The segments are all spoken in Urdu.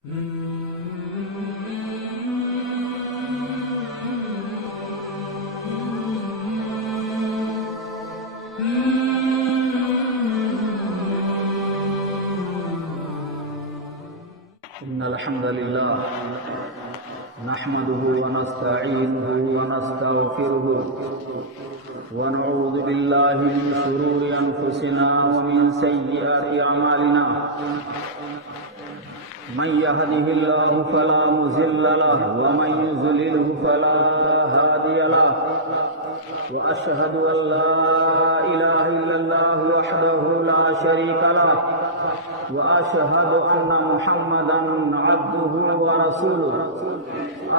إن الحمد لله نحمده ونستعينه ونستغفره ونعوذ بالله من شرور أنفسنا ومن سيئات أعمالنا من يهده الله فلا مضل له ومن يضلله فلا هادي له وأشهد أن لا إله إلا الله وحده لا شريك له وأشهد أن محمدا عبده ورسوله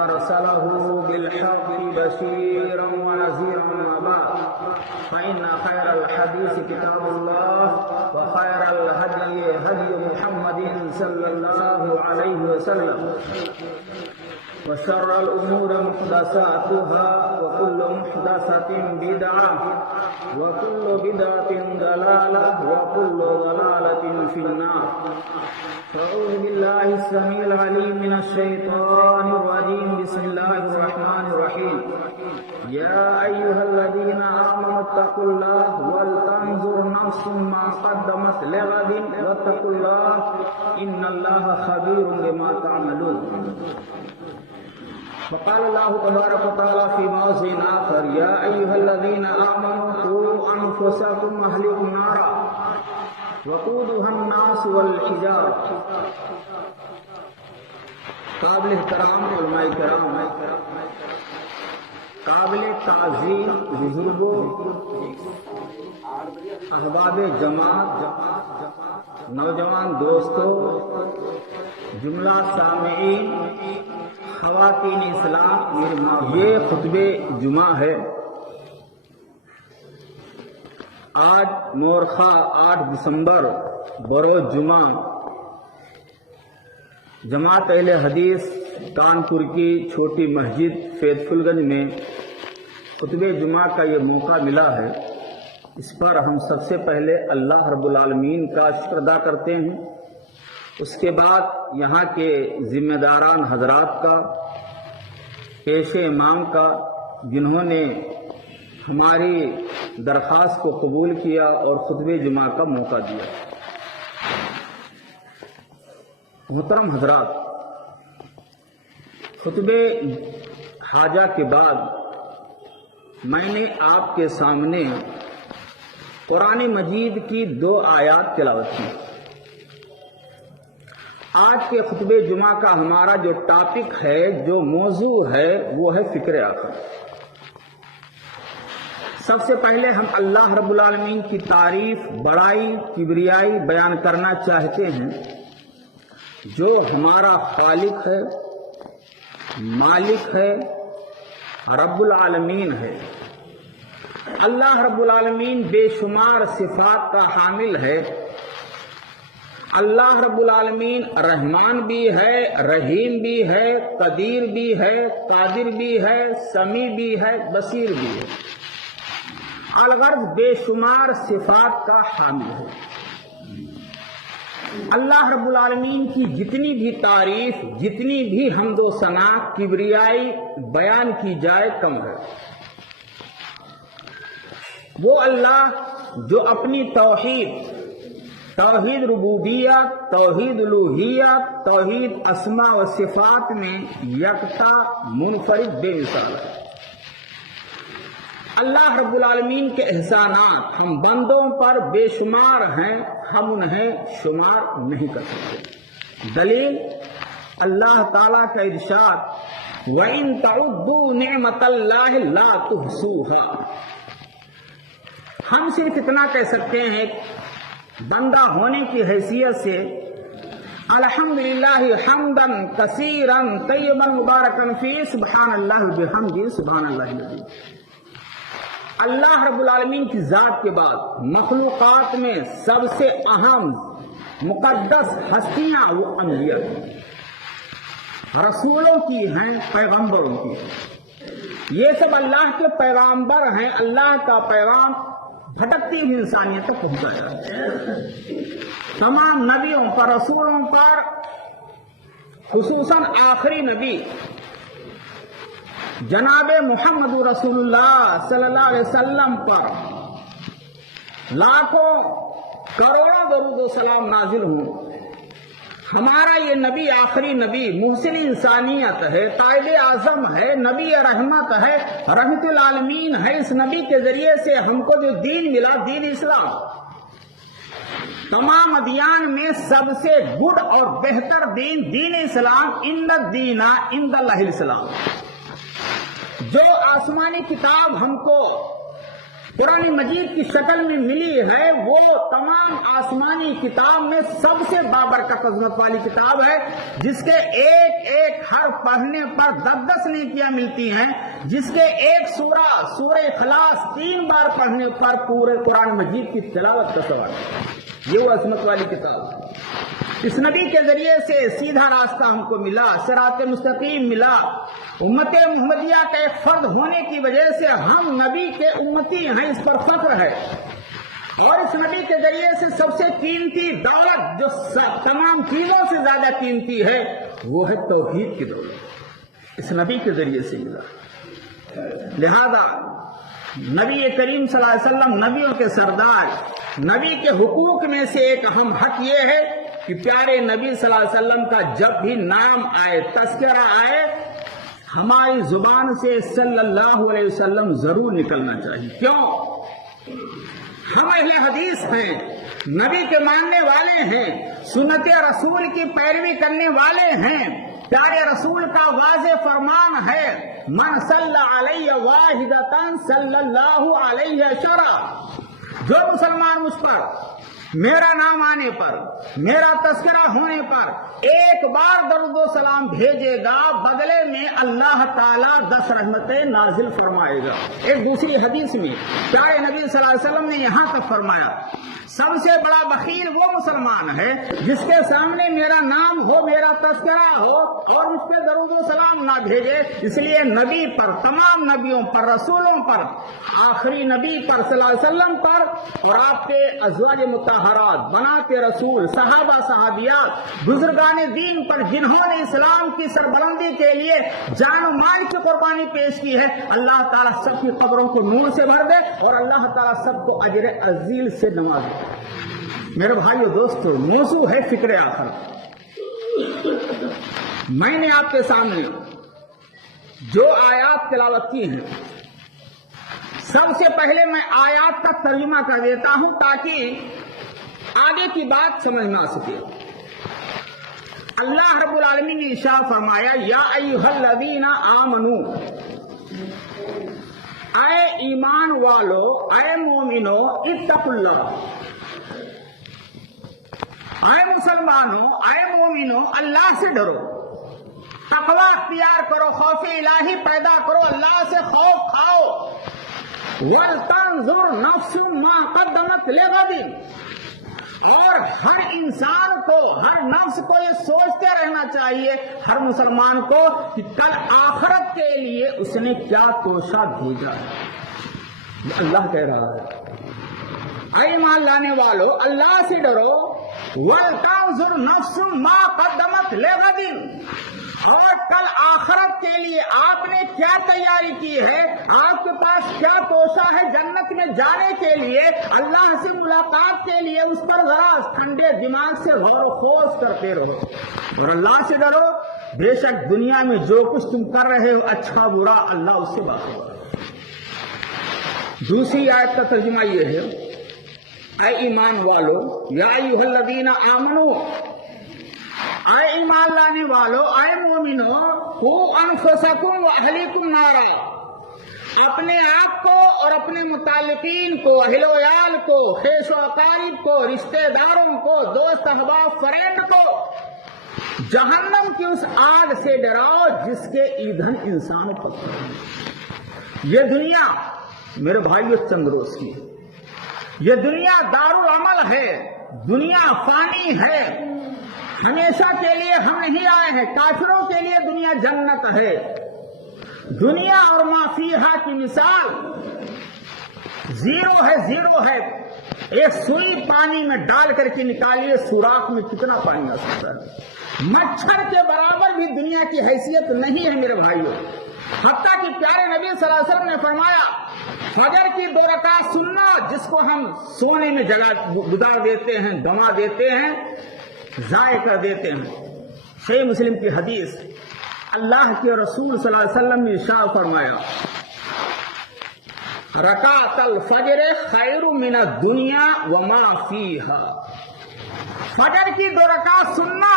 أرسله بالحق بشيرا ونذيرا أما بعد فإن خير الحديث كتاب الله وخير الهدي هدي محمد صلى الله عليه وسلم وشر الأمور محدثاتها وكل محدثة بدعة وكل بدعة ضلالة وكل ضلالة في النار. أعوذ بالله السميع العليم من الشيطان الرجيم. بسم الله الرحمن الرحيم. يا أيها الذين آمنوا اتقوا الله ولتنظر نفس ما قدمت لغد واتقوا الله إن الله خبير بما تعملون. وقال الله تبارك وتعالى في موضع آخر يا أيها الذين آمنوا قوا أنفسكم وأهليكم نارا وقودها الناس والحجارة. قابل احترام علماء کرام، قابل تعظیم بزرگوں، احباب جماعت، نوجوان دوستوں، جملہ سامعین، خواتین اسلام، یہ خطبہ جمعہ ہے۔ آج مورخہ 8 دسمبر بروز جمعہ جماعت اہل حدیث کانپور کی چھوٹی مسجد فیض گنج میں خطبہ جمعہ کا یہ موقع ملا ہے۔ اس پر ہم سب سے پہلے اللہ رب العالمین کا شکر ادا کرتے ہیں، اس کے بعد یہاں کے ذمہ داران حضرات کا، پیش امام کا، جنہوں نے ہماری درخواست کو قبول کیا اور خطبہ جمعہ کا موقع دیا۔ محترم حضرات، خطبہ حاجہ کے بعد میں نے آپ کے سامنے قرآن مجید کی 2 آیات تلاوت کی۔ آج کے خطبہ جمعہ کا ہمارا جو ٹاپک ہے، جو موضوع ہے، وہ ہے فکر آخرت۔ سب سے پہلے ہم اللہ رب العالمین کی تعریف، بڑائی، کبریائی بیان کرنا چاہتے ہیں، جو ہمارا خالق ہے، مالک ہے، رب العالمین ہے۔ اللہ رب العالمین بے شمار صفات کا حامل ہے۔ اللہ رب العالمین رحمان بھی ہے، رحیم بھی ہے، قدیر بھی ہے، قادر بھی ہے، سمیع بھی ہے، بصیر بھی ہے۔ الغرض بے شمار صفات کا حامل ہے۔ اللہ رب العالمین کی جتنی بھی تعریف، جتنی بھی حمد و ثنا، کبریائی بیان کی جائے کم ہے۔ وہ اللہ جو اپنی توحید ربوبیت، توحید الوہیت، توحید اسماء و صفات میں یکتا، منفرد، بے مثال ہے۔ اللہ رب العالمین کے احسانات ہم بندوں پر بے شمار ہیں، ہم انہیں شمار نہیں کر سکتے۔ دلیل اللہ تعالیٰ کا ارشاد وَإِن تَعُدُّوا نِعْمَةَ اللَّهِ لَا تُحْصُوهَا۔ ہم صرف اتنا کہہ سکتے ہیں بندہ ہونے کی حیثیت سے الحمدللہ حمدن کثیرن طیبا مبارکن فی سبحان اللہ بحمدہ سبحان اللہ العظیم۔ اللہ رب العالمین کی ذات کے بعد مخلوقات میں سب سے اہم مقدس ہستیاں وہ انبیاء ہیں، رسولوں کی ہیں، پیغمبروں کی ہیں۔ یہ سب اللہ کے پیغمبر ہیں۔ اللہ کا پیغام بھٹکتی ہوئی انسانیت تک پہنچایا ہے۔ تمام نبیوں پر، رسولوں پر خصوصاً آخری نبی جناب محمد رسول اللہ صلی اللہ علیہ وسلم پر لاکھوں کروڑوں درود و سلام نازل ہوں۔ ہمارا یہ نبی آخری نبی محسن انسانیت ہے، قائد اعظم ہے، نبی رحمت ہے، رحمت العالمین ہے۔ اس نبی کے ذریعے سے ہم کو جو دین ملا، دین اسلام، تمام ادیان میں سب سے گڈ اور بہتر دین دین اسلام، ان الدین عند اللہ الاسلام۔ جو آسمانی کتاب ہم کو قرآن مجید کی شکل میں ملی ہے، وہ تمام آسمانی کتاب میں سب سے بابرکت عظمت والی کتاب ہے، جس کے ایک ایک حرف پڑھنے پر 10 نیکیاں ملتی ہیں، جس کے ایک سورہ اخلاص 3 بار پڑھنے پر پورے قرآن مجید کی تلاوت کا ثواب۔ یہ وہ عظمت والی کتاب ہے۔ اس نبی کے ذریعے سے سیدھا راستہ ہم کو ملا، صراط مستقیم ملا۔ امت محمدیہ کا ایک فرد ہونے کی وجہ سے ہم نبی کے امتی ہیں، اس پر فخر ہے۔ اور اس نبی کے ذریعے سے سب سے قیمتی دولت جو تمام چیزوں سے زیادہ قیمتی ہے، وہ ہے توحید کی دولت، اس نبی کے ذریعے سے ملا۔ لہذا نبی کریم صلی اللہ علیہ وسلم نبیوں کے سردار، نبی کے حقوق میں سے ایک اہم حق یہ ہے کہ پیارے نبی صلی اللہ علیہ وسلم کا جب بھی نام آئے، تذکرہ آئے، ہماری زبان سے صلی اللہ علیہ وسلم ضرور نکلنا چاہیے۔ کیوں؟ ہم اہل حدیث ہیں، نبی کے ماننے والے ہیں، سنت رسول کی پیروی کرنے والے ہیں۔ پیارے رسول کا واضح فرمان ہے، من صلی علیہ واحدۃ صلی اللہ علیہ عشرہ۔ جو مسلمان مجھ پر میرا نام آنے پر، میرا تذکرہ ہونے پر ایک بار درود و سلام بھیجے گا، بدلے میں اللہ تعالیٰ 10 رحمتیں نازل فرمائے گا۔ ایک دوسری حدیث میں پیارے نبی صلی اللہ علیہ وسلم نے یہاں تک فرمایا، سب سے بڑا بخیل وہ مسلمان ہے جس کے سامنے میرا نام ہو، میرا تذکرہ ہو اور اس پہ درود و سلام نہ بھیجے۔ اس لیے نبی پر، تمام نبیوں پر، رسولوں پر، آخری نبی پر صلی اللہ علیہ وسلم پر اور آپ کے ازواج مطہرات، بنات رسول، صحابہ صحابیات، بزرگان دین پر جنہوں نے اسلام کی سربلندی کے لیے جان و مال کی قربانی پیش کی ہے، اللہ تعالیٰ سب کی قبروں کو نور سے بھر دے اور اللہ تعالیٰ سب کو اجر عظیم سے نواز دے۔ میرے بھائیو دوستو، موضوع ہے فکر آخرت۔ میں نے آپ کے سامنے جو آیات تلاوت کی ہیں، سب سے پہلے میں آیات کا ترجمہ کر دیتا ہوں تاکہ آگے کی بات سمجھ میں آ سکے۔ اللہ رب العالمین نے ارشاد فرمایا، یا ایھا الذین آمنو، اے ایمان والو، اے مومنو، اتقوا اللہ، اے مسلمانوں، اے مومنو، اللہ سے ڈرو، تقوی اختیار کرو، خوف الہی پیدا کرو، اللہ سے خوف کھاؤ۔ وَلْتَنْظُرْ نَفْسٌ مَا قَدَّمَتْ لِغَدٍ، اور ہر انسان کو، ہر نفس کو یہ سوچتے رہنا چاہیے، ہر مسلمان کو، کہ کل آخرت کے لیے اس نے کیا توشہ بھیجا ہے۔ یہ اللہ کہہ رہا ہے، اے ایمان لانے والو، اللہ سے ڈرو، وَلْتَنْظُرْ نَفْسٌ مَا قَدَّمَتْ لِغَدٍ، اور کل آخرت کے لیے آپ نے کیا تیاری کی ہے، آپ کے پاس کیا توشہ ہے جنت میں جانے کے لیے، اللہ سے ملاقات کے لیے، اس پر ذرا ٹھنڈے دماغ سے غور و خوض کرتے رہو اور اللہ سے ڈرو۔ بے شک دنیا میں جو کچھ تم کر رہے ہو، اچھا برا، اللہ اس سے باخبر ہے۔ دوسری آیت کا ترجمہ یہ ہے، اے ایمان والو، یا ایھا الذین آمنو، اے ایمان لانے والو، اے مومنو، قوا انفسکم واہلیکم نارا، اپنے آپ کو اور اپنے متعلقین کو، اہل و عیال کو، خیش و اقارب کو، رشتہ داروں کو، دوست احباب فرینڈ کو جہنم کی اس آگ سے ڈراؤ جس کے ایندھن انسان پتھر ہے۔ یہ دنیا میرے بھائیو چند روز کی ہے، یہ دنیا دارالعمل ہے، دنیا فانی ہے، ہمیشہ کے لیے ہم نہیں آئے ہیں۔ کافروں کے لیے دنیا جنت ہے۔ دنیا اور ما فیہا کی مثال زیرو ہے، زیرو ہے۔ ایک سوئی پانی میں ڈال کر کے نکالیے، سوراخ میں کتنا پانی آ سکتا ہے؟ مچھر کے برابر بھی دنیا کی حیثیت نہیں ہے میرے بھائیوں. حتیٰ کہ پیارے نبی صلی اللہ علیہ وسلم نے فرمایا فجر کی 2 رکعت سننا جس کو ہم سونے میں گزار دیتے ہیں، گنوا دیتے ہیں، ضائع کر دیتے ہیں. صحیح مسلم کی حدیث. اللہ کے رسول صلی اللہ علیہ وسلم نے ارشاد فرمایا رکعت الفجر خیر من الدنیا وما فیہا. فجر کی 2 رکعت سننا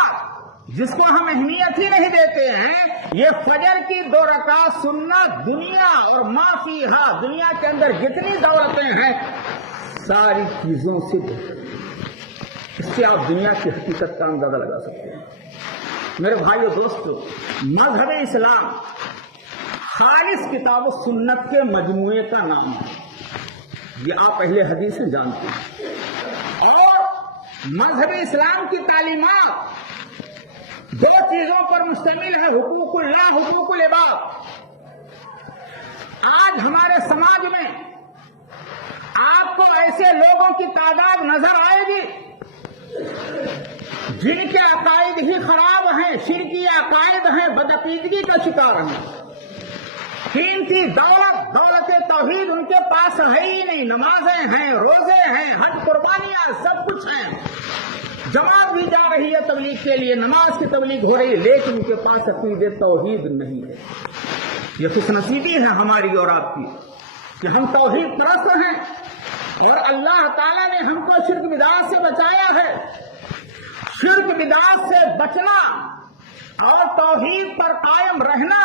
جس کو ہم اہمیت ہی نہیں دیتے ہیں، یہ فجر کی 2 رکعت سننا دنیا اور ما فیہا، دنیا کے اندر جتنی دولتیں ہیں ساری چیزوں سے اس سے آپ دنیا کی حقیقت کا اندازہ لگا سکتے ہیں. میرے بھائیو دوستو، مذہب اسلام خالص کتاب و سنت کے مجموعے کا نام ہے، یہ آپ اہل حدیث سے جانتے ہیں. اور مذہب اسلام کی تعلیمات 2 چیزوں پر مشتمل ہے، حقوق اللہ، حقوق العباد. آج ہمارے سماج میں آپ کو ایسے لوگوں کی تعداد نظر آئے گی جن کے عقائد ہی خراب ہیں، شرکی عقائد ہیں، بدعقیدگی کا شکار ہیں. قیمتی دولت توحید ان کے پاس ہے ہی نہیں. نمازیں ہیں، روزے ہیں، حج قربانیاں سب کچھ ہیں. جماعت بھی جا رہی ہے تبلیغ کے لیے، نماز کی تبلیغ ہو رہی ہے، لیکن ان کے پاس عقید توحید نہیں ہے. یہ خوش نصیبی ہے ہماری اور آپ کی کہ ہم توحید پرست ہیں اور اللہ تعالیٰ نے ہم کو شرک بدعات سے بچایا ہے. شرک بدعات سے بچنا اور توحید پر قائم رہنا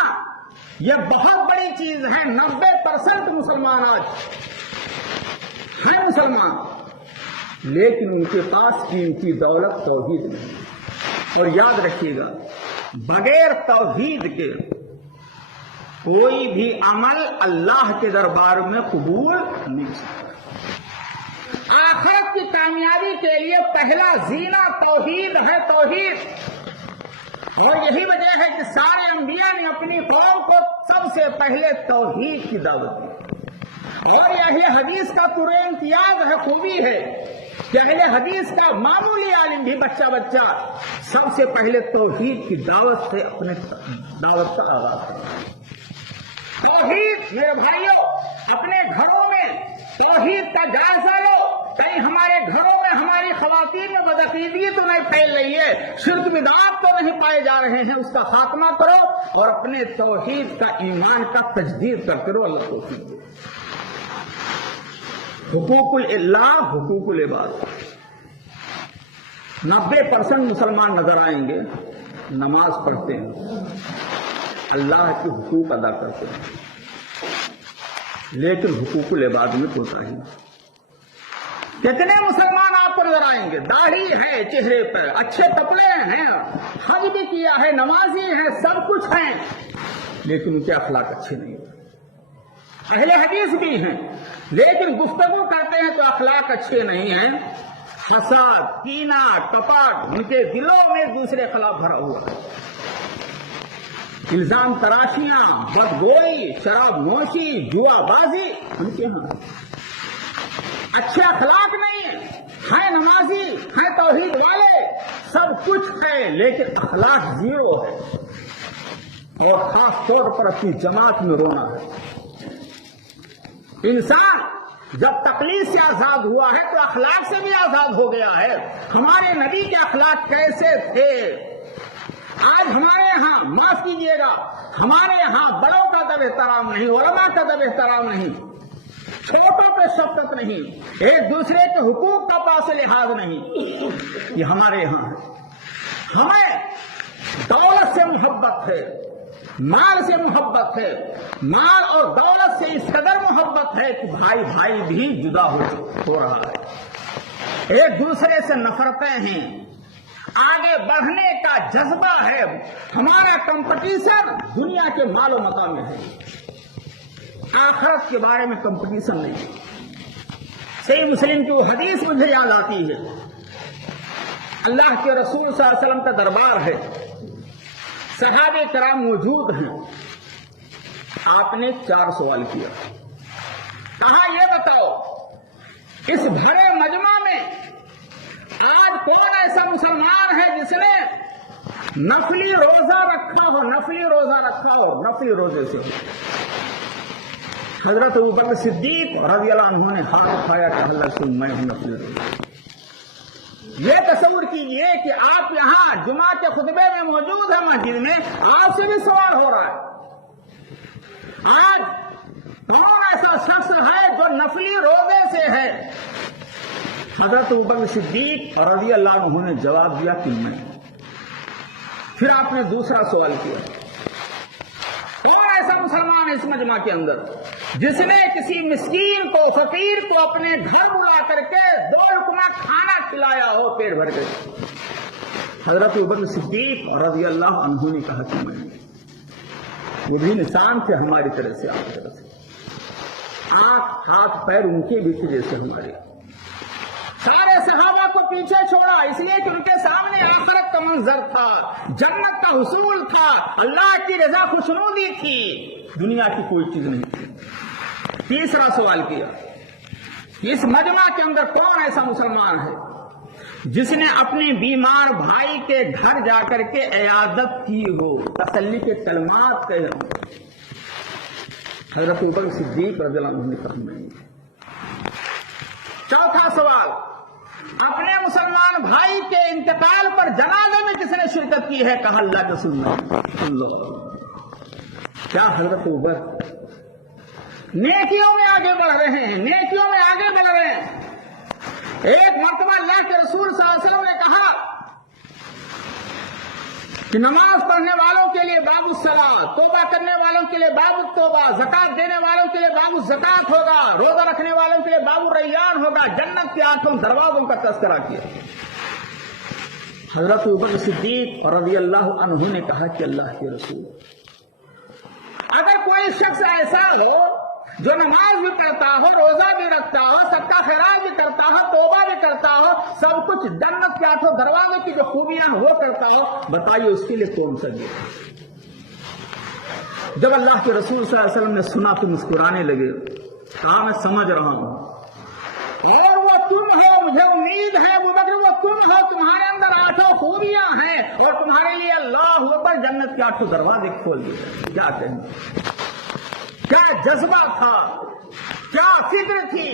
یہ بہت بڑی چیز ہے. 90% مسلمان آج ہیں مسلمان، لیکن ان کے پاس قیمتی دولت توحید نہیں. اور یاد رکھیے گا بغیر توحید کے کوئی بھی عمل اللہ کے دربار میں قبول نہیں سکتا. آخرت کی کامیابی کے لیے پہلا زینہ توحید ہے، توحید. اور یہی وجہ ہے کہ سارے انبیاء نے اپنی قوم کو سب سے پہلے توحید کی دعوت دی. اور یہ حدیث کا پورا امتیاز ہے، خوبی ہے کہ اہل حدیث کا معمولی عالم بھی بچہ سب سے پہلے توحید کی دعوت سے اپنے دعوت کا آغاز کرتا. توحید میرے بھائیوں اپنے گھروں میں توحید کا جائزہ لو. کہیں ہمارے گھروں میں ہماری خواتین میں بدعقیدگی تو نہیں پھیل رہی ہے، شرک بدعات تو نہیں پائے جا رہے ہیں، اس کا خاتمہ کرو اور اپنے توحید کا ایمان کا تجدید کرتے رہو. اللہ توفیق دے. حقوق اللہ، حقوق العباد. 90% مسلمان نظر آئیں گے نماز پڑھتے ہیں، اللہ کے حقوق ادا کرتے ہیں، لیکن حقوق العباد میں کوتاہی. کتنے مسلمان آپ کو نظر آئیں گے داڑھی ہے چہرے پر، اچھے کپڑے ہیں، حج بھی کیا ہے، نمازی ہیں، سب کچھ ہیں، لیکن ان کے اخلاق اچھے نہیں ہیں. اہل حدیث بھی ہیں لیکن گفتگو کرتے ہیں تو اخلاق اچھے نہیں ہیں. حسد، کینہ، کپٹ ان کے دلوں میں دوسرے خلاف بھرا ہوا ہے. الزام تراشیاں، بدگوئی، شراب نوشی، جوا بازی ان کے ہاں. اچھے اخلاق نہیں ہیں نمازی، ہیں توحید والے، سب کچھ ہے لیکن اخلاق زیرو ہے. اور خاص طور پر اپنی جماعت میں رونا ہے. انسان جب تقلید سے آزاد ہوا ہے تو اخلاق سے بھی آزاد ہو گیا ہے. ہمارے نبی کے اخلاق کیسے تھے؟ آج ہمارے یہاں معاف کیجیے گا، ہمارے یہاں بڑوں کا ادب احترام نہیں، علماء کا ادب احترام نہیں، چھوٹوں پہ شفقت نہیں، ایک دوسرے کے حقوق کا پاس لحاظ نہیں. یہ ہمارے یہاں ہے. ہمیں دولت سے محبت ہے، مال سے محبت ہے، مال اور دولت سے اس قدر محبت ہے کہ بھائی بھائی بھی جدا ہو رہا ہے. ایک دوسرے سے نفرتیں ہیں، آگے بڑھنے کا جذبہ ہے. ہمارا کمپٹیشن دنیا کے مال و متا میں ہے، آخرت کے بارے میں کمپٹیشن نہیں. صحیح مسلم کی وہ حدیث مجھے یاد آتی ہے. اللہ کے رسول صلی اللہ علیہ وسلم کا دربار ہے، صحابہ کرام موجود ہیں. آپ نے 4 سوال کیا. کہا یہ بتاؤ اس بھرے مجمع میں آج کون ایسا مسلمان ہے جس نے نفلی روزہ رکھا ہو، نفلی روزہ رکھا ہو، نفلی روزے سے ہو۔ حضرت ابوبکر صدیق رضی اللہ عنہ نے ہاتھ اٹھایا کہ اللہ سے میں ہوں نفلی روزہ۔ یہ تصور کیجئے کہ آپ یہاں جمعہ کے خطبے میں موجود ہیں مسجد میں، آپ سے بھی سوال ہو رہا ہے آج کون ایسا شخص ہے جو نفلی روزے سے ہے؟ حضرت ابوبکر صدیق رضی اللہ عنہ نے جواب دیا کہ میں۔ پھر آپ نے دوسرا سوال کیا، کون ایسا مسلمان ہے اس مجمع کے اندر جس نے کسی مسکین کو، فقیر کو اپنے گھر بلا کر کے 2 لقمہ کھانا کھلایا ہو پیٹ بھر کے؟ حضرت ابوبکر صدیق رضی اللہ عنہ نے کہا کہ میں۔ وہ بھی انسان تھے ہماری طرح سے، آپ کی طرح سے، آنکھ ہاتھ پیر ان کے بھی تھے جیسے ہمارے۔ سارے صحابہ کو پیچھے چھوڑا اس لیے کہ ان کے سامنے آخرت کا منظر تھا، جنت کا حصول تھا، اللہ کی رضا خوشنودی تھی، دنیا کی کوئی چیز نہیں تھی۔ تیسرا سوال کیا، اس مجمع کے اندر کون ایسا مسلمان ہے جس نے اپنے بیمار بھائی کے گھر جا کر کے عیادت کی ہو، تسلی کے کلمات کہے ہوں؟ حضرت ابوبکر صدیق رضی اللہ عنہ نے کہا نہیں۔ چوتھا سوال، اپنے مسلمان بھائی کے انتقال پر جنازے میں کس نے شرکت کی ہے؟ کہا اللہ کے رسول اللہ۔ کیا حضرت ابوبکر نیکیوں میں آگے بڑھ رہے ہیں، نیکیوں میں آگے بڑھ رہے ہیں؟ ایک مرتبہ اللہ کے رسول صلی اللہ علیہ وسلم نے کہا کہ نماز پڑھنے والوں کے لیے باب الصلاۃ، توبہ کرنے والوں کے لیے باب التوبہ، زکات دینے والوں کے لیے باب الزکات ہوگا، روزہ رکھنے والوں کے لیے باب الریان ہوگا، جنت کے 8 دروازوں کا تذکرہ کیا۔ حضرت ابوبکر صدیق رضی اللہ عنہ نے کہا کہ اللہ کے رسول، اگر کوئی شخص ایسا ہو جو نماز بھی پڑھتا ہو، روزہ بھی رکھتا ہو، صدقہ خیرات بھی کرتا ہو، توبہ بھی کرتا ہو، سب کچھ جنت کے 8 دروازے کی جو خوبیاں وہ کرتا ہو، بتائیے اس کے لیے کون سا گیا؟ جب اللہ کے رسول صلی اللہ علیہ وسلم نے سنا تو مسکرانے لگے، کہا میں سمجھ رہا ہوں، اور وہ تم ہو، مجھے امید ہے ابوبکر وہ تم ہو، تمہارے اندر 8 خوبیاں ہیں اور تمہارے لیے اللہ اکبر جنت کے 8 دروازے کھول دیے۔ کیا کہنا، کیا جذبہ تھا، کیا فکر تھی!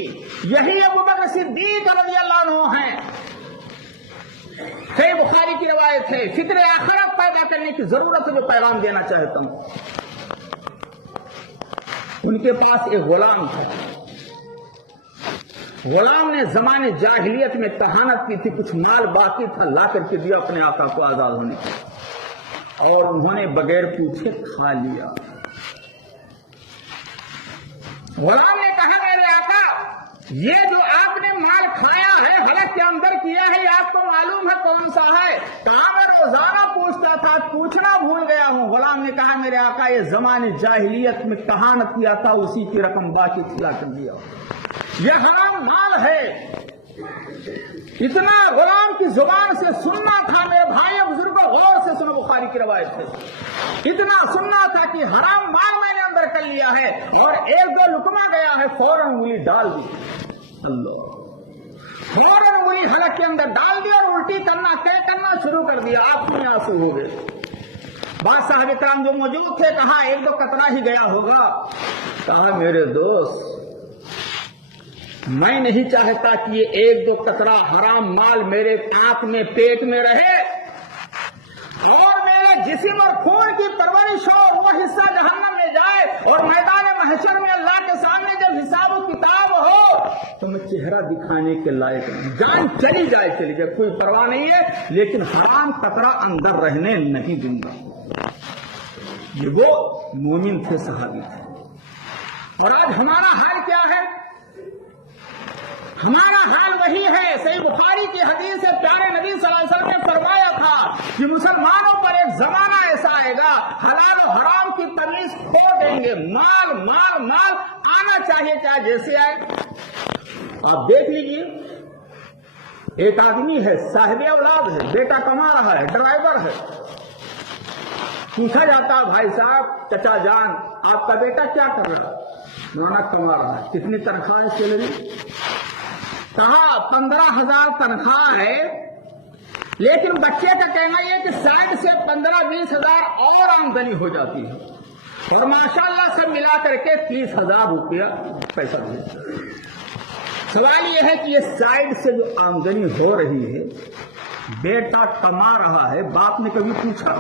یہی ابوبکر صدیق رضی اللہ عنہ ہیں۔ صحیح بخاری کی روایت ہے، فکر آخرت پیدا کرنے کی ضرورت ہے جو پیغام دینا چاہتا ہوں۔ ان کے پاس ایک غلام تھا، غلام نے زمانے جاہلیت میں کہانت کی تھی، کچھ مال باقی تھا، لا کر کے دیا اپنے آقا کو آزاد ہونے کا، اور انہوں نے بغیر پوچھے کھا لیا۔ غلام نے کہا میرے آقا یہ جو آپ نے مال کھایا ہے حلق کے اندر کیا ہے یہ آپ کو معلوم ہے کون سا ہے؟ کہا میں روزانہ پوچھتا تھا، پوچھنا بھول گیا ہوں۔ غلام نے کہا میرے آقا یہ زمانے جاہلیت میں کہانت کیا تھا، اسی کی رقم باقی کھلا کر دیا، یہ حرام مال ہے۔ اتنا غلام کی زبان سے سننا تھا، میرے بھائی بزرگوں غور سے سنو، بخاری کی روایت ہے، اتنا سننا تھا کہ حرام مال میں نے اندر کر لیا ہے، اور 1-2 لقمہ گیا ہے فوراً انگلی ڈال دی، اللہ فوراً انگلی حلق کے اندر ڈال دی اور الٹی کرنا طے کرنا شروع کر دیا، آپ میں آنسو ہو گئے۔ بعض صحابہ کرام جو موجود تھے کہا 1-2 قطرہ ہی گیا ہوگا، کہا میرے دوست میں نہیں چاہتا کہ یہ 1-2 قطرہ حرام مال میرے آنکھ میں پیٹ میں رہے اور میرے جسم اور خون کی پرورش ہو، وہ حصہ جہنم میں جائے اور میدان محشر میں اللہ کے سامنے جب حساب و کتاب ہو تو میں چہرہ دکھانے کے لائق نہیں، جان چلی جائے کوئی پرواہ نہیں ہے، لیکن حرام قطرہ اندر رہنے نہیں دوں گا۔ یہ وہ مومن تھے، صحابی تھے۔ اور آج ہمارا حال کیا ہے؟ ہمارا حال وہی ہے۔ صحیح بخاری کی حدیث سے پیارے نبی صلی اللہ علیہ وسلم نے فرمایا تھا کہ مسلمانوں پر ایک زمانہ ایسا آئے گا حلال و حرام کی تمیز کھو دیں گے، مال مال مال آنا چاہیے چاہے جیسے آئے۔ آپ دیکھ لیجیے، ایک آدمی ہے، صاحب اولاد ہے، بیٹا کما رہا ہے، ڈرائیور ہے، پوچھا جاتا بھائی صاحب چچا جان آپ کا بیٹا کیا کر رہا ہے؟ نانا کما رہا ہے، کتنی تنخواہ ہے سیلری؟ کہا 15,000 تنخواہ ہے، لیکن بچے کا کہنا یہ کہ سائڈ سے 15-20 ہزار اور آمدنی ہو جاتی ہے اور ماشاءاللہ سب ملا کر کے 30,000 روپیہ پیسہ ملتا ہے۔ سوال یہ ہے کہ یہ سائڈ سے جو آمدنی ہو رہی ہے، بیٹا کما رہا ہے، باپ نے کبھی پوچھا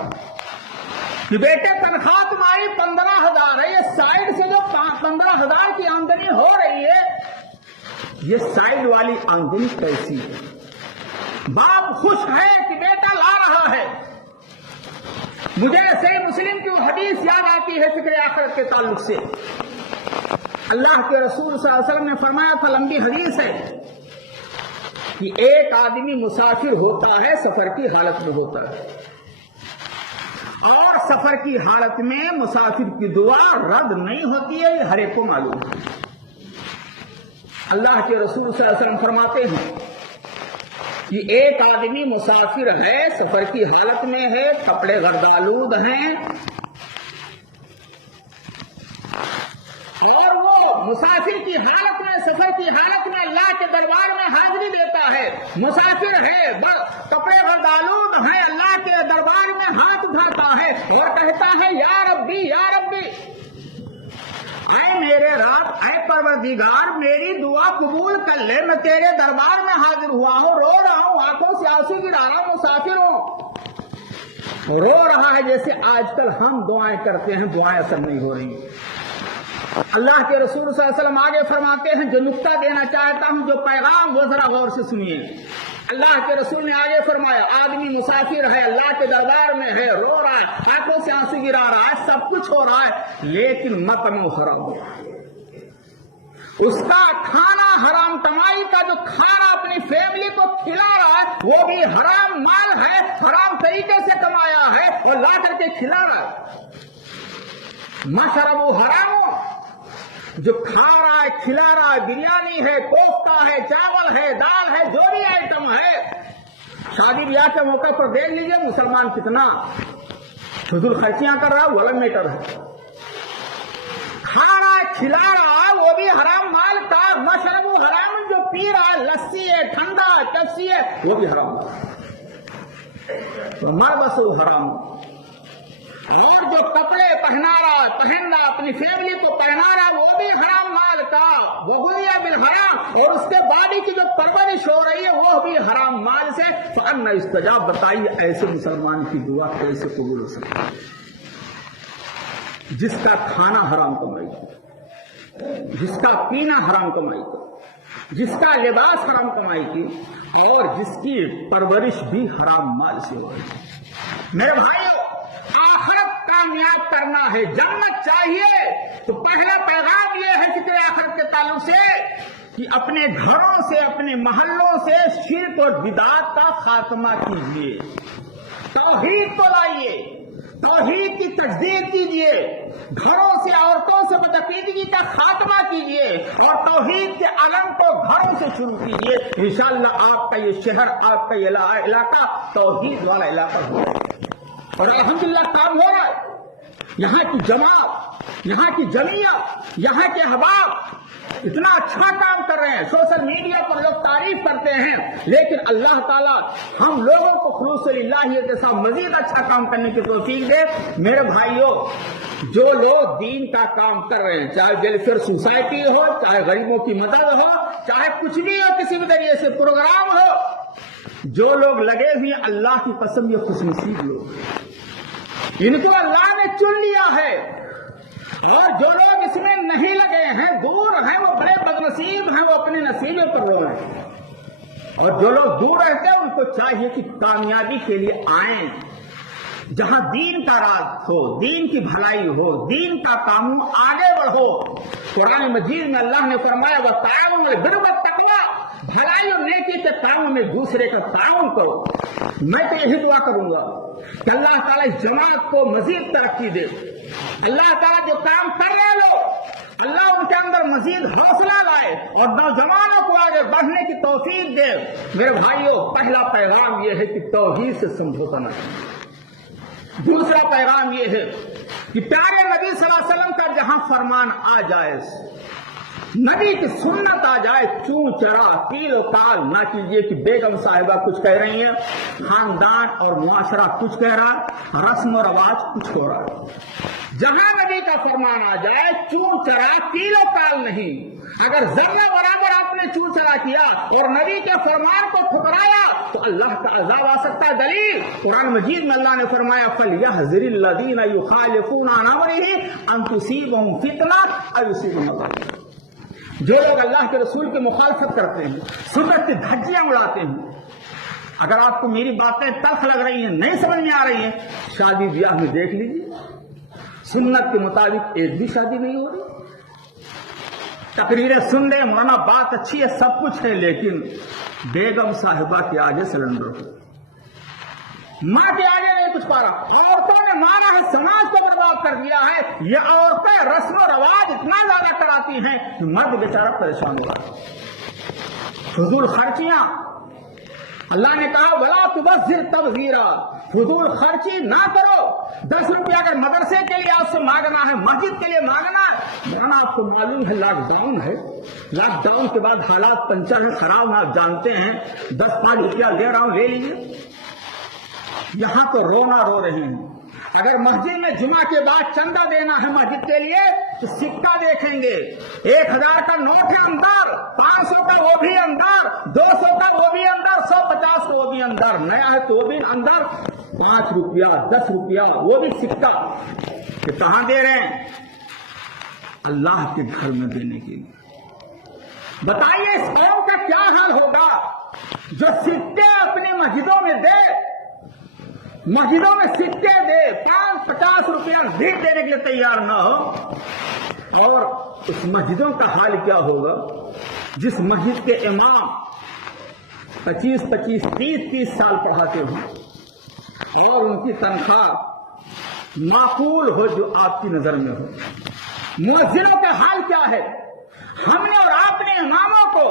کہ بیٹے تنخواہ تمہاری 15,000 ہے، یہ سائڈ سے جو 15,000 کی آمدنی ہو رہی ہے، یہ سائڈ والی آمدنی کیسی ہے؟ باپ خوش ہے کہ بیٹا لا رہا ہے۔ مجھے صحیح مسلم کی وہ حدیث یاد آتی ہے فکر آخرت کے تعلق سے۔ اللہ کے رسول صلی اللہ علیہ وسلم نے فرمایا تھا، لمبی حدیث ہے، کہ ایک آدمی مسافر ہوتا ہے، سفر کی حالت میں ہوتا ہے، اور سفر کی حالت میں مسافر کی دعا رد نہیں ہوتی ہے، یہ ہر ایک کو معلوم ہے۔ اللہ کے رسول صلی اللہ علیہ وسلم فرماتے ہیں کہ ایک آدمی مسافر ہے، سفر کی حالت میں ہے، کپڑے گردالود ہیں، اور وہ مسافر کی حالت میں، سفر کی حالت میں اللہ کے دربار میں حاضری دیتا ہے۔ مسافر ہے، کپڑے گردالود ہیں، اللہ کے دربار میں ہاتھ اٹھاتا ہے اور کہتا ہے، یا ربی یا ربی، اے میرے رب، اے پروردگار، میری دعا قبول کر لے، میں تیرے دربار میں حاضر ہوا ہوں، رو رہا ہوں، آنکھوں سے آنسو گرا رہا ہوں، مسافر ہوں، رو رہا ہے جیسے آج کل ہم دعائیں کرتے ہیں، دعائیں اثر نہیں ہو رہی۔ اللہ کے رسول صلی اللہ علیہ وسلم آگے فرماتے ہیں، جو نکتہ دینا چاہتا ہوں، جو پیغام، وہ ذرا غور سے سنیے۔ اللہ کے رسول نے آگے فرمایا، آدمی مسافر ہے، اللہ کے دربار میں ہے، رو رہا ہے، آنکھوں سے آنسو گرا رہا ہے، سب کچھ ہو رہا ہے، لیکن مطعم حرام ہو رہا ہے۔ اس کا کھانا حرام، کمائی کا جو کھانا اپنی فیملی کو کھلا رہا ہے، وہ بھی حرام مال ہے، حرام طریقے سے کمایا ہے اور لا کر کے کھلا رہا ہے۔ مشرب حرام، جو کھا رہا ہے، کھلا رہا ہے، بریانی ہے، کوفتہ ہے، چاول ہے، دال ہے، جو بھی آئٹم ہے، شادی بیاہ کے موقع پر دیکھ لیجئے مسلمان کتنا فضول خرچیاں کر رہا ہے، ولن میٹر ہے، کھا رہا ہے، کھلا رہا ہے، وہ بھی حرام مال کا۔ مشرب حرام، جو پی رہا ہے، لسی ہے، ٹھنڈا ہے، کیسی ہے، وہ بھی حرام ہے، ملبس حرام۔ اور جو کپڑے پہنا رہا ہے، پہن رہا اپنی فیملی کو پہنا رہا ہے، وہ بھی حرام مال کا، وہ غذیہ بالحرام، اور اس کے باڈی کی جو پرورش ہو رہی ہے وہ بھی حرام مال سے۔ فأنا استجاب، بتائیے ایسے مسلمان کی دعا کیسے قبول ہو سکتی ہے؟ جس کا کھانا حرام کمائی کی، جس کا پینا حرام کمائی کی، جس کا لباس حرام کمائی کی، اور جس کی پرورش بھی حرام مال سے ہو رہی ہے۔ میرے بھائیوں، آخرت کامیاب کرنا ہے، جنت چاہیے، تو پہلا پیغام یہ ہے فکر آخرت کے تعلق سے کہ اپنے گھروں سے، اپنے محلوں سے شرک اور بدعات کا خاتمہ کیجیے، توحید کو لائیے، توحید کی تجدید کیجیے، گھروں سے، عورتوں سے بدعقیدگی کا خاتمہ کیجیے، اور توحید کے علم کو گھروں سے شروع کیجیے۔ انشاءاللہ آپ کا یہ شہر، آپ کا یہ علاقہ توحید والا علاقہ ہوگا، اور الحمدللہ کام ہو رہا ہے۔ یہاں کی جماعت، یہاں کی جمعیت، یہاں کے احباب اتنا اچھا کام کر رہے ہیں، سوشل میڈیا پر لوگ تعریف کرتے ہیں، لیکن اللہ تعالیٰ ہم لوگوں کو خلوص للہ کے ساتھ مزید اچھا کام کرنے کی توفیق دے۔ میرے بھائیوں، جو لوگ دین کا کام کر رہے ہیں، چاہے ویلفیئر سوسائٹی ہو، چاہے غریبوں کی مدد ہو، چاہے کچھ بھی ہو، کسی بھی طریقے سے پروگرام ہو، جو لوگ لگے ہوئے ہیں، اللہ کی قسم یہ خوش نصیب لوگ، ان کو اللہ نے چن لیا ہے، اور جو لوگ اس میں نہیں لگے ہیں، دور ہیں، وہ بڑے بدنصیب ہیں، وہ اپنے نصیبے پر رو رہے ہیں۔ اور جو لوگ دور رہتے ہیں، ان کو چاہیے کہ کامیابی کے لیے آئیں، جہاں دین کا راز ہو، دین کی بھلائی ہو، دین کا کام ہو، آگے بڑھو۔ قرآن مجید میں اللہ نے فرمایا، وَتَعَاوَنُوا عَلَى الْبِرِّ وَالتَّقْوَىٰ، بھلائی اور نیکی کے کاموں میں دوسرے کا تعاون کرو۔ میں تو یہی دعا کروں گا کہ اللہ تعالیٰ اس جماعت کو مزید ترقی دے، اللہ تعالیٰ جو کام کر رہے لوگ، اللہ ان کے اندر مزید حوصلہ لائے اور نوجوانوں کو آگے بڑھنے کی توفیق دے۔ میرے بھائیوں، پہلا پیغام یہ ہے کہ توحید سے سمجھوتا نہ کریں۔ دوسرا پیغام یہ ہے کہ پیارے نبی صلی اللہ علیہ وسلم کا جہاں فرمان آ جائے، نبی کی سنت آ جائے چون چرا کیل و کال نہ کیجیے کہ بیگم صاحبہ کچھ کہہ رہی ہیں، خاندان اور معاشرہ کچھ کہہ رہا، رسم و رواج کچھ ہو رہا۔ جہاں نبی کا فرمان آ جائے چون چرا کیل و کال نہیں۔ اگر ذرہ برابر آپ نے چون چرا کیا اور نبی کے فرمان کو ٹھکرایا تو اللہ کا عذاب آ سکتا ہے۔ دلیل قرآن مجید میں اللہ نے فرمایا فَلْيَحْذَرِ الَّذِينَ يُخَالِفُونَ عَنْ أَمْرِهِ أَن تُصِيبَهُمْ فِتْنَةٌ أَوْ يُصِيبَهُمْ عَذَابٌ۔ جو لوگ اللہ کے رسول کی مخالفت کرتے ہیں، سنت کی دھجیاں اڑاتے ہیں، اگر آپ کو میری باتیں تلخ لگ رہی ہیں، نہیں سمجھ میں آ رہی ہیں، شادی بیاہ میں دیکھ لیجیے، سنت کے مطابق ایک بھی شادی نہیں ہو رہی۔ تقریریں سن رہے مولانا، بات اچھی ہے، سب کچھ ہے، لیکن بیگم صاحبہ کے آگے سلنڈر ہو، ماں کے آگے نہیں کچھ پا رہا۔ عورتوں نے مانا ہے، سماج کو برباد کر دیا ہے۔ یہ عورتیں رسم و رواج اتنا زیادہ کراتی ہیں کہ مرد بیچارہ پریشان ہو رہا ہے۔ فضول خرچیاں، اللہ نے کہا وَلَا تُبَذِّرْ تَبْذِيرًا، فضول خرچی نہ کرو۔ 10 روپیہ اگر مدرسے کے لیے آپ سے مانگنا ہے، مسجد کے لیے مانگنا ہے، مولانا آپ کو معلوم ہے لاک ڈاؤن ہے، لاک ڈاؤن کے بعد حالات پنچا ہیں، خراب ہیں، آپ جانتے ہیں، 10-5 روپیہ دے رہا ہوں، لے لیجیے۔ یہاں تو رونا رو رہے ہیں۔ اگر مسجد میں جمعہ کے بعد چندہ دینا ہے مسجد کے لیے تو سکہ دیکھیں گے، 1000 کا نوٹ ہے اندر، 500 کا وہ بھی اندر، 200 کا وہ بھی اندر، 150 کا وہ بھی اندر، نیا ہے تو وہ بھی اندر، 5 روپیہ 10 روپیہ وہ بھی سکہ، کہ کہاں دے رہے ہیں؟ اللہ کے گھر میں دینے کے لیے۔ بتائیے اس قوم کا کیا حال ہوگا جو سکے اپنی مسجدوں میں دے، مسجدوں میں سکے دے، 50 روپیہ بھیک دینے کے لیے تیار نہ ہو۔ اور اس مسجدوں کا حال کیا ہوگا جس مسجد کے امام 25-25 30-30 سال پڑھاتے ہوں اور ان کی تنخواہ معقول ہو جو آپ کی نظر میں ہو۔ مؤذنوں کا حال کیا ہے؟ ہم نے اور آپ نے اماموں کو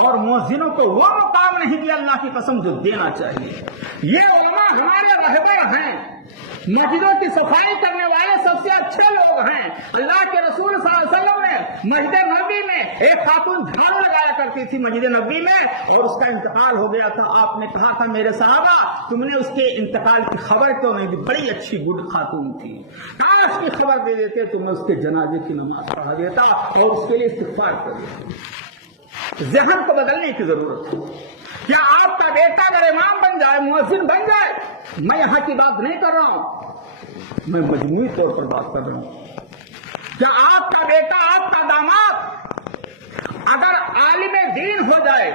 اور مؤذنوں کو وہ مقام نہیں دیا اللہ کی قسم جو دینا چاہیے۔ یہ علماء ہمارے رہبر ہیں، مسجدوں کی صفائی کرنے والے سب سے اچھے لوگ ہیں۔ اللہ کے رسول صلی اللہ علیہ وسلم نے مسجد نبی میں ایک خاتون جھاڑو لگایا کرتی تھی مسجد نبی میں، اور اس کا انتقال ہو گیا تھا۔ آپ نے کہا تھا میرے صحابہ تم نے اس کے انتقال کی خبر کیوں نہیں دی؟ بڑی اچھی گڈ خاتون تھی، کاش کی خبر دے دیتے، تم نے اس کے جنازے کی نماز پڑھا دیتا اور اس کے لیے استغفار کر دیتا۔ ذہن کو بدلنے کی ضرورت ہے۔ کیا آپ کا بیٹا اگر امام بن جائے، مؤذن بن جائے، میں یہاں کی بات نہیں کر رہا ہوں، میں مجموعی طور پر بات کر رہا ہوں، کیا آپ کا بیٹا، آپ کا داماد اگر عالم دین ہو جائے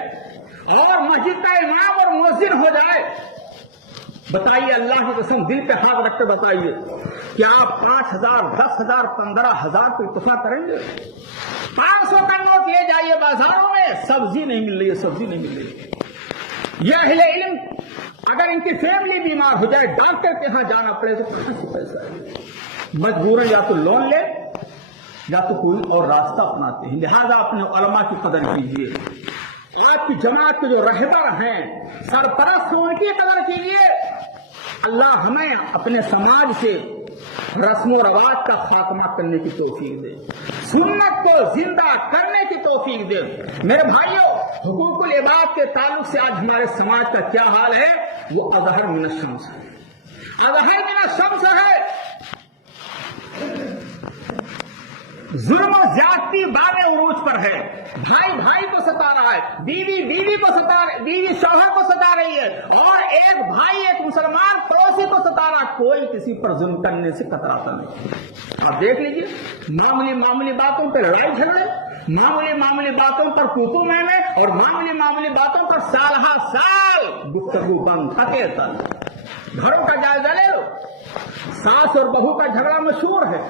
اور مسجد کا امام اور مؤذن ہو جائے، بتائیے اللہ کی قسم دل پہ ہاتھ رکھ کے بتائیے کہ آپ 5000 10,000 15,000 پہ اتفاق کریں گے؟ 500 کا نوٹ لے جائیے بازاروں میں، سبزی نہیں مل رہی ہے، سبزی نہیں مل رہی ہے۔ یہ اہل علم اگر ان کی فیملی بیمار ہو جائے، ڈاکٹر کے ہاں جانا پڑے تو کہاں سے پیسہ ہے؟ مجبوراً یا تو لون لے یا تو کوئی اور راستہ اپناتے ہیں۔ لہذا اپنے علماء کی قدر کیجیے، آپ کی جماعت کے جو رہبر ہیں، سرپرست ہیں، ان کی قدر کیجیے۔ اللہ ہمیں اپنے سماج سے رسم و رواج کا خاتمہ کرنے کی توفیق دے، سنت کو زندہ کرنے کی توفیق دے۔ میرے بھائیوں، حقوق العباد کے تعلق سے آج ہمارے سماج کا کیا حال ہے؟ وہ اظہر من الشمس ہے، اظہر من الشمس ہے۔ ظلم و زیادتی باب عروج پر ہے، بھائی بھائی کو ستا رہا ہے، بیوی بیوی کو ستا رہی، بیوی شوہر کو ستا رہی ہے، اور ایک بھائی ایک مسلمان پڑوسی کو ستا رہا، کوئی کسی پر ظلم کرنے سے کتراتا نہیں۔ آپ دیکھ لیجیے، معمولی باتوں پر لڑائی جھگڑے، معمولی باتوں پر توتو میں اور معمولی باتوں پر سالہ سال گفتگو بند تھکے تک۔ گھروں کا جائزہ لے لو، ساس اور بہو کا جھگڑا مشہور ہے،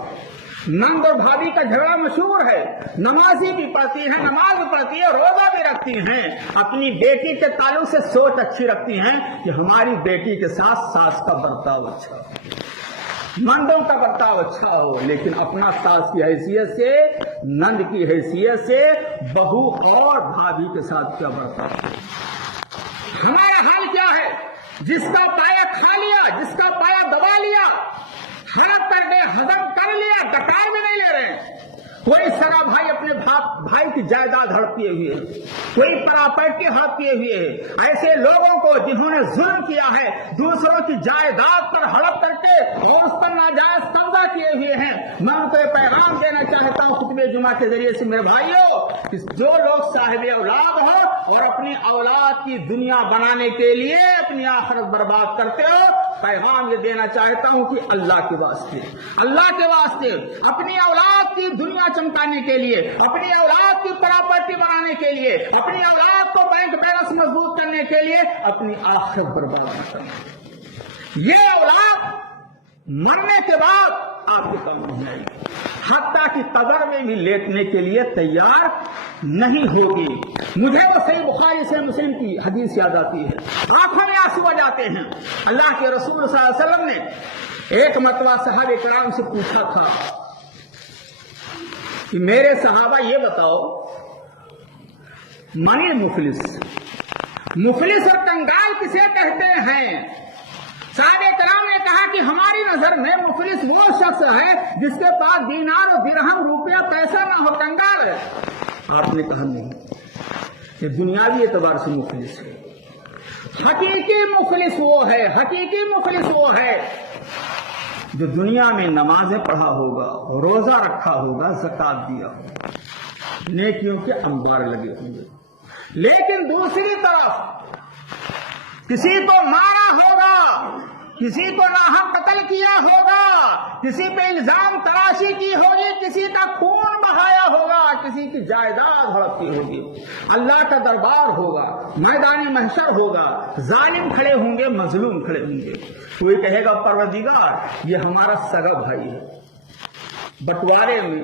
نند اور بھابھی کا جھگڑا مشہور ہے، نمازی بھی پڑھتی ہیں، نماز بھی پڑھتی ہے، روزہ بھی رکھتی ہیں، اپنی بیٹی کے تعلق سے سوچ اچھی رکھتی ہیں کہ ہماری بیٹی کے ساتھ ساس کا برتاؤ اچھا ہو، نندوں کا برتاؤ اچھا ہو، لیکن اپنا ساس کی حیثیت سے، نند کی حیثیت سے بہو اور بھابھی کے ساتھ کیا برتاؤ؟ ہمارا حال کیا ہے؟ جس کا پایا کھا لیا، جس کا پایا دبا لیا، ہاتھ کر کے ہضم کر لیا، ڈکار بھی نہیں لے رہے ہیں۔ کوئی سگا بھائی اپنے بھائی کی جائیداد ہڑپ کیے ہوئے ہے، کوئی پراپرٹی ہڑپ کیے ہوئے ہے۔ ایسے لوگوں کو جنہوں نے ظلم کیا ہے، دوسروں کی جائیداد پر ہڑپ کر کے اور اس پر ناجائز قبضہ کیے ہوئے ہیں، میں ان کو یہ پیغام دینا چاہتا ہوں خطبہ جمعہ کے ذریعے سے میرے بھائیوں، کہ جو لوگ صاحب اولاد ہو اور اپنی اولاد کی دنیا بنانے کے لیے اپنی آخرت برباد کرتے ہو، پیغام یہ دینا چاہتا ہوں کہ اللہ کے واسطے اپنی اولاد کی دنیا چمکانے کے لیے، اپنی اولاد کی پراپرٹی بنانے کے لیے، اپنی اولاد کو بینک بیلنس مضبوط کرنے کے لیے اپنی آخرت برباد نہ کرنا۔ یہ اولاد مرنے کے بعد آپ کے کام نہیں آئے گی، حتیٰ کہ قبر میں بھی لیٹنے کے لیے تیار نہیں ہوگی۔ مجھے وہ صحیح بخاری سے مسلم کی حدیث یاد آتی ہے، آنکھوں میں آنسو آ جاتے ہیں۔ اللہ کے رسول صلی اللہ علیہ وسلم نے ایک مرتبہ صحابہ کرام سے پوچھا تھا کہ میرے صحابہ یہ بتاؤ، منی مفلس اور کنگال کسے کہتے ہیں؟ صحابہ کرام نے کہا کہ ہماری نظر میں مفلس وہ شخص ہے جس کے پاس دینار اور درہم روپیہ پیسہ نہ ہو، کنگال ہے۔ آپ نے کہا نہیں، یہ دنیاوی اعتبار سے مفلس ہے۔ حقیقی مفلس وہ ہے جو دنیا میں نمازیں پڑھا ہوگا، روزہ رکھا ہوگا، زکات دیا ہوگا، نیکیوں کے انبار لگے ہوں گے، لیکن دوسری طرف کسی کو مارا ہوگا، کسی کو ناحق قتل کیا ہوگا، کسی پہ الزام تراشی کی ہوگی، کسی کا خون بہایا ہوگا، کسی کی جائیداد ہڑپ کی ہوگی، اللہ کا دربار ہوگا، میدان محشر ہوگا، ظالم کھڑے ہوں گے، مظلوم کھڑے ہوں گے، کوئی کہے گا پروردگار یہ ہمارا سگا بھائی ہے، بٹوارے میں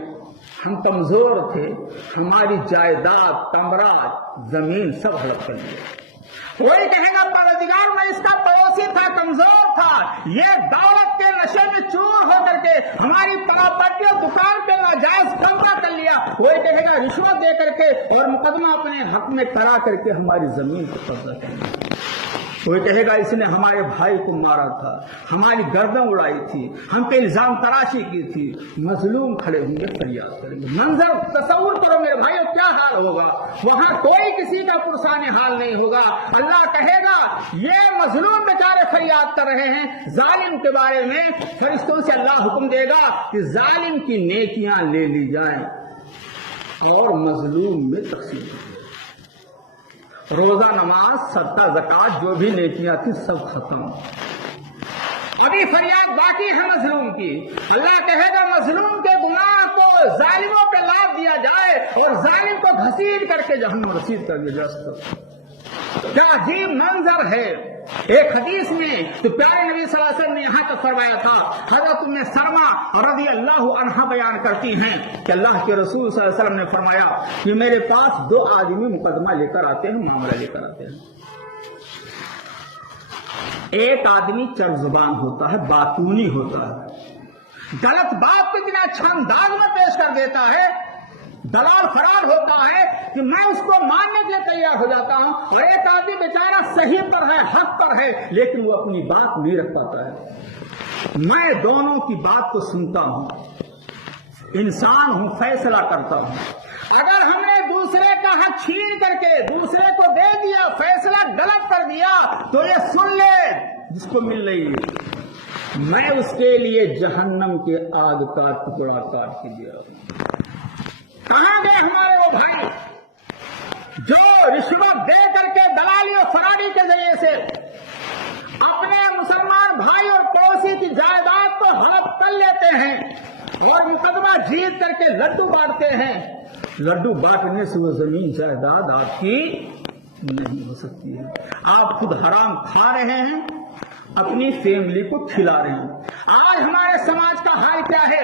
ہم کمزور تھے، ہماری جائیداد، کمرات، زمین سب ہڑپ کر لیا۔ کوئی کہے گا پروردگار میں اس کا پڑوسی تھا، کمزور تھا، یہ دولت کے نشے میں چور ہو کر کے ہماری پراپرٹی اور دکان پہ ناجائز قبضہ کر لیا۔ کوئی کہے گا رشوت دے کر کے اور مقدمہ اپنے حق میں کرا کر کے ہماری زمین پر قبضہ کر لیا۔ کوئی کہے گا اس نے ہمارے بھائی کو مارا تھا، ہماری گردن اڑائی تھی، ہم پہ الزام تراشی کی تھی، مظلوم کھڑے ہوں گے، فریاد کریں گے۔ منظر تصور کرو میرے بھائیو کیا حال ہوگا، وہاں کوئی کسی کا پرسان حال نہیں ہوگا۔ اللہ کہے گا یہ مظلوم بیچارے فریاد کر رہے ہیں، ظالم کے بارے میں فرشتوں سے اللہ حکم دے گا کہ ظالم کی نیکیاں لے لی جائیں اور مظلوم میں تقسیم کی جائیں۔ روزہ، نماز، صدقہ، زکات جو بھی نیکیاں تھی سب ختم، ابھی فریاد باقی ہے مظلوم کی۔ اللہ کہے گا مظلوم کے گناہ کو ظالموں پہ لاد دیا جائے اور ظالم کو گھسیٹ کر کے جہنم رسید کر دیا جائے۔ کیا عجیب منظر ہے۔ ایک حدیث میں تو پیارے نبی صلی اللہ علیہ وسلم نے یہاں تک فرمایا تھا، حضرت ام سلمہ رضی اللہ عنہا بیان کرتی ہیں کہ اللہ کے رسول صلی اللہ علیہ وسلم نے فرمایا کہ میرے پاس 2 آدمی مقدمہ لے کر آتے ہیں، معاملہ لے کر آتے ہیں۔ ایک آدمی چر زبان ہوتا ہے، باتونی ہوتا ہے، غلط بات کو اتنا اچھا انداز میں پیش کر دیتا ہے، دلال فرار ہوتا ہے کہ میں اس کو ماننے کے لیے تیار ہو جاتا ہوں، اور ایک آدمی بیچارہ صحیح پر ہے، حق پر ہے، لیکن وہ اپنی بات نہیں رکھ پاتا ہے۔ میں دونوں کی بات کو سنتا ہوں، انسان ہوں، فیصلہ کرتا ہوں۔ اگر ہم نے دوسرے کا حق چھین کر کے دوسرے کو دے دیا، فیصلہ غلط کر دیا، تو یہ سن لے جس کو مل رہی ہے، میں اس کے لیے جہنم کے آگ کا ٹکڑا کاٹ کے دیا۔ کہاں گئے ہمارے وہ بھائی جو رشوت دے کر کے دلالی اور فراڈی کے ذریعے سے اپنے مسلمان بھائی اور پڑوسی کی جائیداد کو ہڑپ کر لیتے ہیں اور مقدمہ جیت کر کے لڈو بانٹتے ہیں؟ لڈو بانٹنے سے وہ زمین جائیداد آپ کی نہیں ہو سکتی ہے۔ آپ خود حرام کھا رہے ہیں، اپنی فیملی کو کھلا رہے ہیں۔ آج ہمارے سماج کا حال کیا ہے؟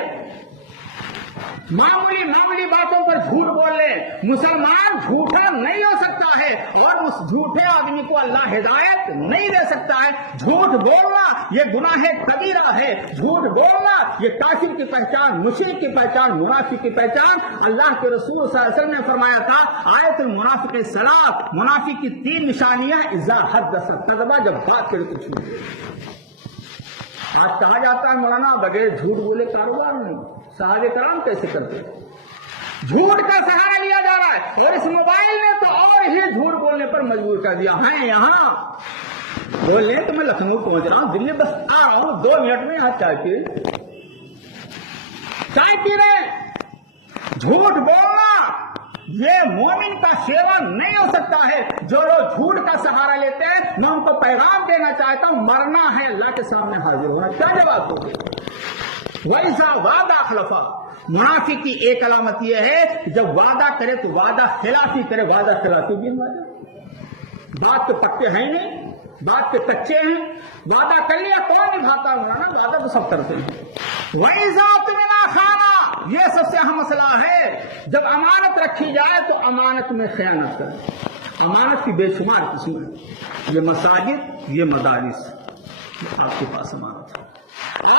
معمولی باتوں پر جھوٹ بول لیں۔ مسلمان جھوٹا نہیں ہو سکتا ہے اور اس جھوٹے آدمی کو اللہ ہدایت نہیں دے سکتا ہے۔ جھوٹ بولنا یہ گناہ کبیرہ ہے، جھوٹ بولنا یہ کافر کی پہچان، مشرک کی پہچان، منافق کی پہچان۔ اللہ کے رسول صلی اللہ علیہ وسلم نے فرمایا تھا آیت المنافق ثلاث، منافق کی 3 نشانیاں، اذا حدث کذب، جب بات کرے تو جھوٹ بولے۔ آج کہا جاتا ہے مولانا بغیر جھوٹ بولے کاروبار نہیں۔ صحابہ کرام کیسے کرتے؟ جھوٹ کا سہارا لیا جا رہا ہے، اور اس موبائل نے تو اور ہی جھوٹ بولنے پر مجبور کر دیا ہے۔ یہاں بول لیں تو میں لکھنؤ پہنچ رہا ہوں، دلی بس آ رہا ہوں 2 منٹ میں، یہاں چائے پی رہے۔ جھوٹ بولنا یہ مومن کا شیوا نہیں ہو سکتا ہے۔ جو لوگ جھوٹ کا سہارا لیتے ہیں، میں ان کو پیغام دینا چاہتا ہوں، مرنا ہے اللہ کے سامنے حاضر ہونا، کیا جواب دو گے؟ وَإِذَا وَعَدَ أَخْلَفَ، منافق کی ایک علامت یہ ہے کہ جب وعدہ کرے تو وعدہ خلافی کرے، وعدہ خلافی بھی وعدہ، بات کے پکے ہیں نہیں، بات کے کچے ہیں، وعدہ کر لیا کون نبھاتا ہوں نا، وعدہ تو سب کرتے ہیں۔ وَإِذَا اؤْتُمِنَ خَانَ، یہ سب سے اہم مسئلہ ہے، جب امانت رکھی جائے تو امانت میں خیانت کرے۔ امانت کی بے شمار قسمیں ہیں، یہ مساجد، یہ مدارس، آپ کے پاس امانت ہے،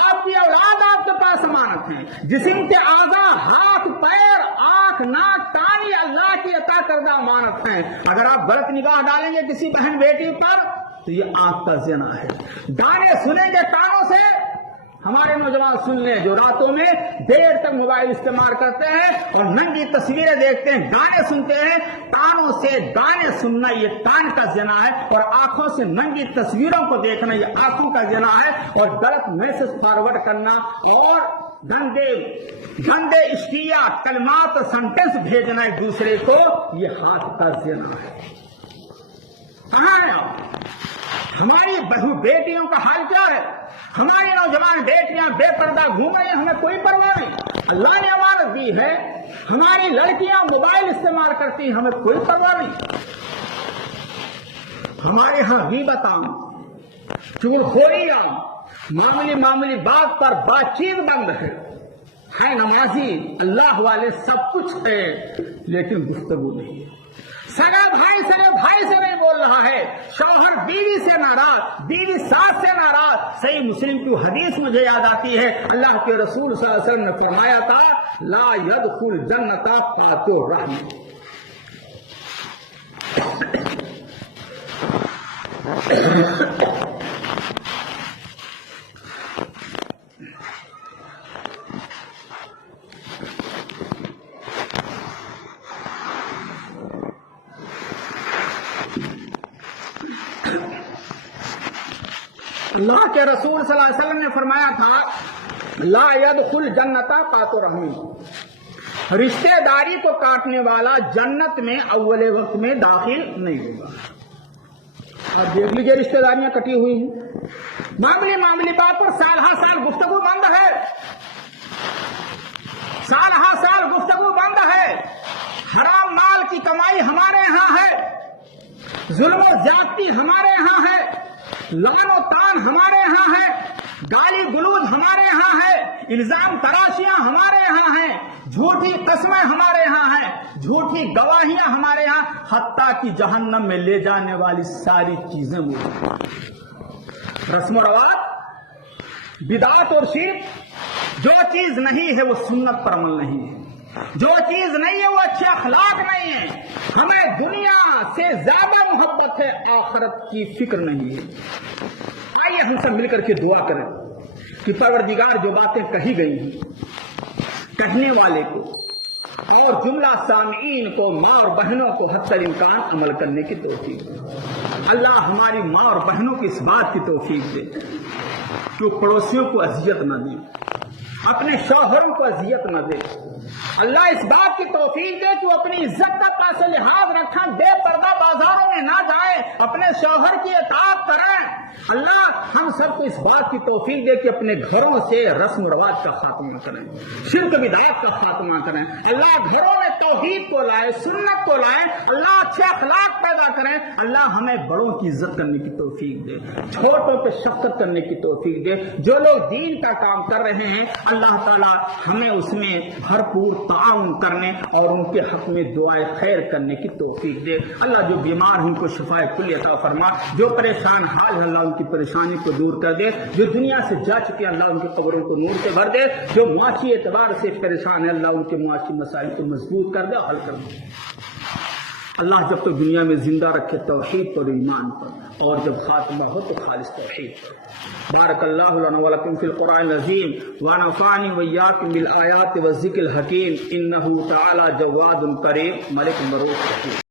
آپ کی اولاد آپ کے پاس امانت ہے، جسم کے اعضاء، ہاتھ، پیر، آنکھ، ناک، کان، یہ اللہ کی عطا کردہ امانت ہے۔ اگر آپ غلط نگاہ ڈالیں گے کسی بہن بیٹی پر تو یہ آنکھ کا زنا ہے۔ گانے سنیں گے کانوں سے، ہمارے نوجوان سن لیں جو راتوں میں دیر تک موبائل استعمال کرتے ہیں اور ننگی تصویریں دیکھتے ہیں، گانے سنتے ہیں، کانوں سے گانے سننا یہ کان کا زنا ہے، اور آنکھوں سے ننگی تصویروں کو دیکھنا یہ آنکھوں کا زنا ہے، اور غلط میسج فارورڈ کرنا اور گندے اشتیا کلمات اور سنٹینس بھیجنا ایک دوسرے کو، یہ ہاتھ کا زنا ہے۔ کہاں ہے آپ؟ ہماری بہو بیٹیوں کا حال کیا ہے؟ ہماری نوجوان بیٹیاں بے پردہ گھوم رہی ہیں، ہمیں کوئی پرواہ نہیں، اللہ نے امانت دی ہے۔ ہماری لڑکیاں موبائل استعمال کرتی ہیں، ہمیں کوئی پرواہ نہیں۔ ہمارے ہاں غیبت عام، چغلخوری عام، معمولی بات پر بات چیت بند ہے نمازی، اللہ والے، سب کچھ ہے، لیکن گفتگو نہیں ہے۔ سگا بھائی سے نہیں بول رہا ہے، شوہر بیوی سے ناراض، بیوی ساس سے ناراض۔ صحیح مسلم کی حدیث مجھے یاد آتی ہے، اللہ کے رسول صلی اللہ علیہ وسلم نے فرمایا تھا، لا يدخل جنت قاطع الرحم۔ اللہ کے رسول صلی اللہ علیہ وسلم نے فرمایا تھا، لا يدخل جنت قاطع الرحم، رشتہ داری کو کاٹنے والا جنت میں اول وقت میں داخل نہیں ہوگا۔ اب دیکھ لیجیے رشتہ داریاں کٹی ہوئی ہیں، معمولی بات پر سال ہر سال گفتگو بند ہے، سال ہر سال گفتگو بند ہے۔ حرام مال کی کمائی ہمارے ہاں ہے، ظلم و زیادتی ہمارے ہاں ہے، لعن و طعن ہمارے ہاں ہے، گالی گلوج ہمارے ہاں ہے، الزام تراشیاں ہمارے ہاں ہیں، جھوٹی قسمیں ہمارے ہاں ہیں، جھوٹی گواہیاں ہمارے ہاں، حتیٰ کہ جہنم میں لے جانے والی ساری چیزیں موجود ہیں۔ رسم و رواج، بدعت اور شرک، جو چیز نہیں ہے وہ سنت پر عمل نہیں ہے، جو چیز نہیں ہے وہ اچھے اخلاق نہیں ہے۔ ہمیں دنیا سے زیادہ محبت ہے، آخرت کی فکر نہیں ہے۔ آئیے ہم سب مل کر کے دعا کریں کہ پروردگار جو باتیں کہی گئی ہیں، کہنے والے کو اور جملہ سامعین کو، ماں اور بہنوں کو حتی الامکان عمل کرنے کی توفیق دے۔ اللہ ہماری ماں اور بہنوں کی اس بات کی توفیق دے کہ وہ پڑوسیوں کو اذیت نہ دیں، اپنے شوہروں کو اذیت نہ دے۔ اللہ اس بات کی توفیق دے کہ وہ اپنی عزت کا پاس لحاظ رکھیں، بے پردہ بازاروں میں نہ جائیں، اپنے شوہر کی اطاعت کریں۔ اللہ ہم سب کو اس بات کی توفیق دے کہ اپنے گھروں سے رسم و رواج کا خاتمہ کریں، شرک بدعات کا خاتمہ کریں۔ اللہ گھروں میں توحید کو لائے، سنت کو لائے، اللہ اچھے اخلاق پیدا کریں۔ اللہ ہمیں بڑوں کی عزت کرنے کی توفیق دے، چھوٹوں پہ شفقت کرنے کی توفیق دے۔ جو لوگ دین کا کام کر رہے ہیں اللہ تعالیٰ ہمیں اس میں بھرپور تعاون کرنے اور ان کے حق میں دعائے خیر کرنے کی توفیق دے۔ اللہ جو بیمار ہیں ان کو شفائے کلی عطا فرما، جو پریشان حال ہے اللہ ان کی پریشانی کو دور کر دے، جو دنیا سے جا چکے اللہ ان کی قبروں کو نور سے بھر دے، جو معاشی اعتبار سے پریشان ہے اللہ ان کے معاشی مسائل کو مضبوط کر دے، حل کر دے۔ اللہ جب تک دنیا میں زندہ رکھے توحید پر ایمان پر، اور جب خاتمہ ہو تو خالص توحید پر۔ بارک اللہ لنا ولکم فی القرآن العظیم ونفعنی وإیاکم بالآیات والذکر الحکیم، انہ تعالی جواد کریم ملک مروت رحیم۔